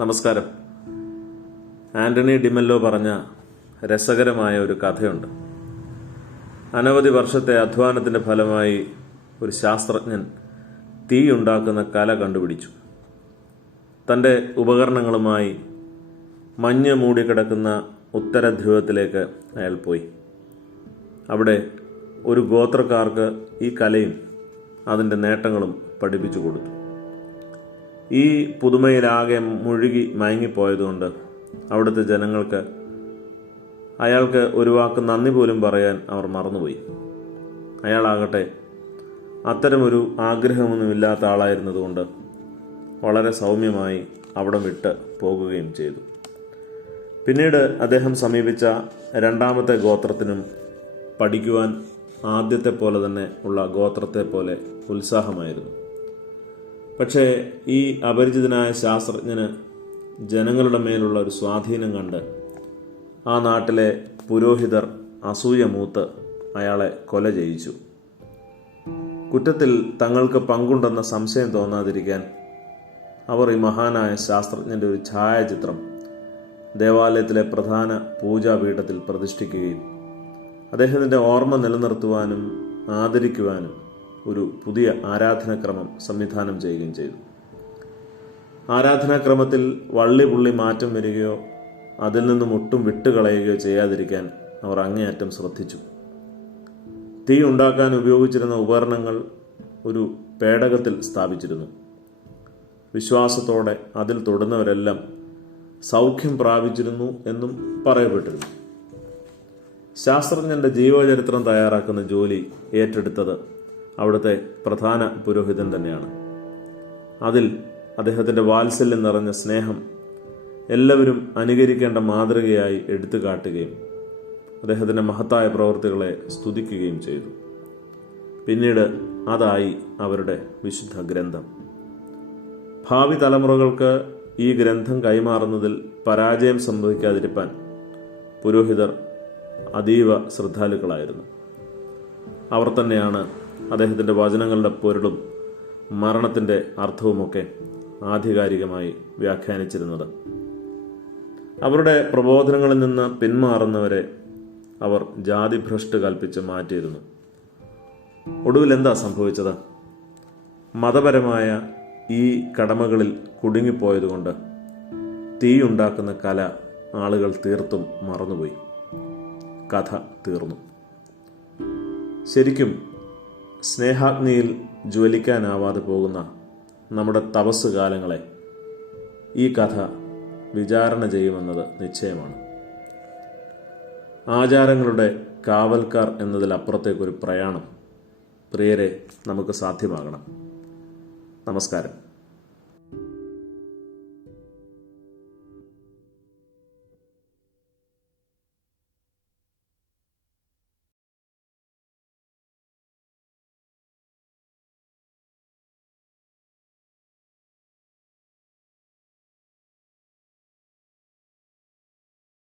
നമസ്കാരം. ആന്റണി ഡിമെല്ലോ പറഞ്ഞ രസകരമായ ഒരു കഥയുണ്ട്. അനവധി വർഷത്തെ അധ്വാനത്തിന്റെ ഫലമായി ഒരു ശാസ്ത്രജ്ഞൻ തീ ഉണ്ടാക്കുന്ന കല കണ്ടുപിടിച്ചു. തൻ്റെ ഉപകരണങ്ങളുമായി മഞ്ഞ് മൂടിക്കിടക്കുന്ന ഉത്തരധ്രുവത്തിലേക്ക് അയാൾ പോയി. അവിടെ ഒരു ഗോത്രക്കാർക്ക് ഈ കലയും അതിൻ്റെ നേട്ടങ്ങളും പഠിപ്പിച്ചു കൊടുത്തു. ഈ പുതുമയിലാകെ മുഴുകി മയങ്ങിപ്പോയതുകൊണ്ട് അവിടുത്തെ ജനങ്ങൾക്ക് അയാൾക്ക് ഒരു വാക്ക് നന്ദി പോലും പറയാൻ അവർ മറന്നുപോയി. അയാളാകട്ടെ അത്തരമൊരു ആഗ്രഹമൊന്നുമില്ലാത്ത ആളായിരുന്നതുകൊണ്ട് വളരെ സൗമ്യമായി അവിടം വിട്ട് പോകുകയും ചെയ്തു. പിന്നീട് അദ്ദേഹം സമീപിച്ച രണ്ടാമത്തെ ഗോത്രത്തിനും പഠിക്കുവാൻ ആദ്യത്തെ പോലെ തന്നെ ഉള്ള ഗോത്രത്തെ പോലെ ഉത്സാഹമായിരുന്നു. പക്ഷേ ഈ അപരിചിതനായ ശാസ്ത്രജ്ഞന് ജനങ്ങളുടെ മേലുള്ള ഒരു സ്വാധീനം കണ്ട് ആ നാട്ടിലെ പുരോഹിതർ അസൂയ മൂത്ത് അയാളെ കൊല ചെയ്യിച്ചു. കുറ്റത്തിൽ തങ്ങൾക്ക് പങ്കുണ്ടെന്ന സംശയം തോന്നാതിരിക്കാൻ അവർ ഈ മഹാനായ ശാസ്ത്രജ്ഞൻ്റെ ഒരു ഛായാചിത്രം ദേവാലയത്തിലെ പ്രധാന പൂജാപീഠത്തിൽ പ്രതിഷ്ഠിക്കുകയും അദ്ദേഹത്തിൻ്റെ ഓർമ്മ നിലനിർത്തുവാനും ആദരിക്കുവാനും ഒരു പുതിയ ആരാധനാക്രമം സംവിധാനം ചെയ്യുകയും ചെയ്തു. ആരാധനാക്രമത്തിൽ വള്ളിപുള്ളി മാറ്റം വരികയോ അതിൽ നിന്നും ഒട്ടും വിട്ടുകളയുകയോ ചെയ്യാതിരിക്കാൻ അവർ അങ്ങേയറ്റം ശ്രദ്ധിച്ചു. തീ ഉണ്ടാക്കാൻ ഉപയോഗിച്ചിരുന്ന ഉപകരണങ്ങൾ ഒരു പേടകത്തിൽ സ്ഥാപിച്ചിരുന്നു. വിശ്വാസത്തോടെ അതിൽ തൊടുന്നവരെല്ലാം സൗഖ്യം പ്രാപിച്ചിരുന്നു എന്നും പറയപ്പെട്ടിരുന്നു. ശാസ്ത്രജ്ഞന്റെ ജീവചരിത്രം തയ്യാറാക്കുന്ന ജോലി ഏറ്റെടുത്തത് അവിടുത്തെ പ്രധാന പുരോഹിതൻ തന്നെയാണ്. അതിൽ അദ്ദേഹത്തിൻ്റെ വാത്സല്യം നിറഞ്ഞ സ്നേഹം എല്ലാവരും അനുകരിക്കേണ്ട മാതൃകയായി എടുത്തു കാട്ടുകയും അദ്ദേഹത്തിൻ്റെ മഹത്തായ പ്രവൃത്തികളെ സ്തുതിക്കുകയും ചെയ്തു. പിന്നീട് അതായി അവരുടെ വിശുദ്ധ ഗ്രന്ഥം. ഭാവി തലമുറകൾക്ക് ഈ ഗ്രന്ഥം കൈമാറുന്നതിൽ പരാജയം സംഭവിക്കാതിരിക്കാൻ പുരോഹിതർ അതീവ ശ്രദ്ധാലുക്കളായിരുന്നു. അവർ തന്നെയാണ് അദ്ദേഹത്തിൻ്റെ വചനങ്ങളുടെ പൊരുളും മരണത്തിൻ്റെ അർത്ഥവുമൊക്കെ ആധികാരികമായി വ്യാഖ്യാനിച്ചിരുന്നത്. അവരുടെ പ്രബോധനങ്ങളിൽ നിന്ന് പിന്മാറുന്നവരെ അവർ ജാതിഭ്രഷ്ട് കൽപ്പിച്ച് മാറ്റിയിരുന്നു. ഒടുവിൽ എന്താ സംഭവിച്ചത്? മതപരമായ ഈ കടമകളിൽ കുടുങ്ങിപ്പോയതുകൊണ്ട് തീയുണ്ടാക്കുന്ന കല ആളുകൾ തീർത്തും മറന്നുപോയി. കഥ തീർന്നു. ശരിക്കും സ്നേഹാഗ്നിയിൽ ജ്വലിക്കാനാവാതെ പോകുന്ന നമ്മുടെ തപസ് കാലങ്ങളെ ഈ കഥ വിചാരണ ചെയ്യുമെന്നത് നിശ്ചയമാണ്. ആചാരങ്ങളുടെ കാവൽക്കാർ എന്നതിലപ്പുറത്തേക്കൊരു പ്രയാണം പ്രിയരെ നമുക്ക് സാധ്യമാകണം. നമസ്കാരം.